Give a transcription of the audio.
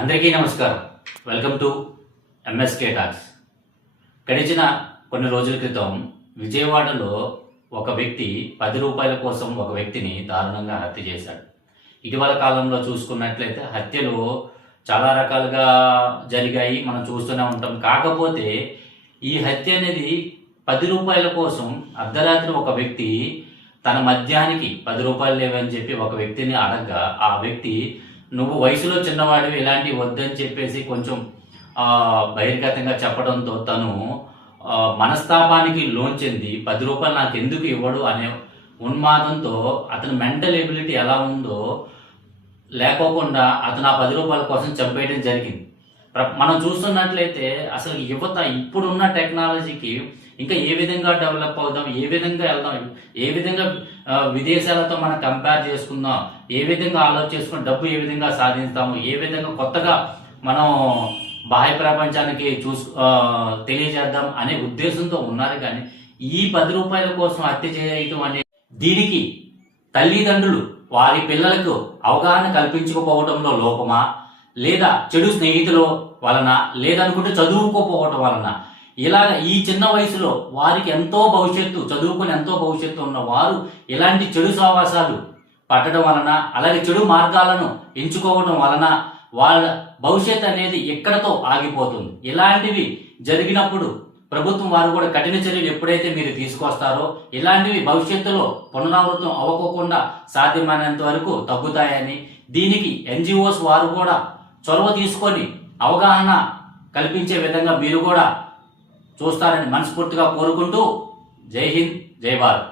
అందరికీ నమస్కారం. Welcome to MSK talks. గడిచిన కొన్ని రోజుల క్రితం విజయవాడలో ఒక వ్యక్తి 10 రూపాయల కోసం ఒక వ్యక్తిని దారుణంగా హత్య చేశాడు. ఇటీవల కాలంలో చూసుకున్నట్లయితే హత్యలు చాలా రకాలుగా జరిగాయి, మనం చూస్తూనే ఉంటాం. కాకపోతే ఈ హత్య అనేది 10 రూపాయల కోసం అర్ధరాత్రి ఒక వ్యక్తి తన మద్యానికి 10 రూపాయలు లేవని చెప్పి ఒక వ్యక్తిని అడగగా ఆ వ్యక్తి నువ్వు వయసులో చిన్నవాడివి, ఇలాంటివి వద్దని చెప్పేసి కొంచెం బహిర్గతంగా చెప్పడంతో తను మనస్తాపానికి లోన్ చెంది 10 రూపాయలు నాకు ఎందుకు ఇవ్వడు అనే ఉన్మాదంతో అతని మెంటల్ ఎబిలిటీ ఎలా ఉందో లేకోకుండా అతను ఆ 10 రూపాయల కోసం చంపేయడం జరిగింది. మనం చూస్తున్నట్లయితే అసలు యువత ఇప్పుడున్న టెక్నాలజీకి ఇంకా ఏ విధంగా డెవలప్ అవుదాం, ఏ విధంగా వెళ్దాం, ఏ విధంగా విదేశాలతో మనం కంపేర్ చేసుకుందాం, ఏ విధంగా ఆలోచించుకుని డబ్బు ఏ విధంగా సాధిస్తాము, ఏ విధంగా కొత్తగా మనం బాహ్య ప్రపంచానికి తెలియజేద్దాం అనే ఉద్దేశంతో ఉన్నారు. కానీ ఈ 10 రూపాయల కోసం హత్య చేయటం అనే దీనికి తల్లిదండ్రులు వారి పిల్లలకు అవగాహన కల్పించకపోవడంలో లోపమా, లేదా చెడు స్నేహితుల వలన, లేదనుకుంటే చదువుకోపోవటం వలన, ఇలాగ ఈ చిన్న వయసులో వారికి ఎంతో భవిష్యత్తు, చదువుకుని ఎంతో భవిష్యత్తు ఉన్న వారు ఇలాంటి చెడు సావాసాలు పట్టడం వలన, అలాగే చెడు మార్గాలను ఎంచుకోవడం వలన వాళ్ళ భవిష్యత్తు అనేది ఎక్కడతో ఆగిపోతుంది. ఇలాంటివి జరిగినప్పుడు ప్రభుత్వం వారు కూడా కఠిన చర్యలు ఎప్పుడైతే మీరు తీసుకొస్తారో ఇలాంటివి భవిష్యత్తులో పునరావృతం అవ్వకోకుండా సాధ్యమైనంత వరకు తగ్గుతాయని, దీనికి ఎన్జిఓస్ వారు కూడా చొరవ తీసుకొని అవగాహన కల్పించే విధంగా మీరు కూడా చూస్తారని మనస్ఫూర్తిగా కోరుకుంటూ జై హింద్, జై భారత్.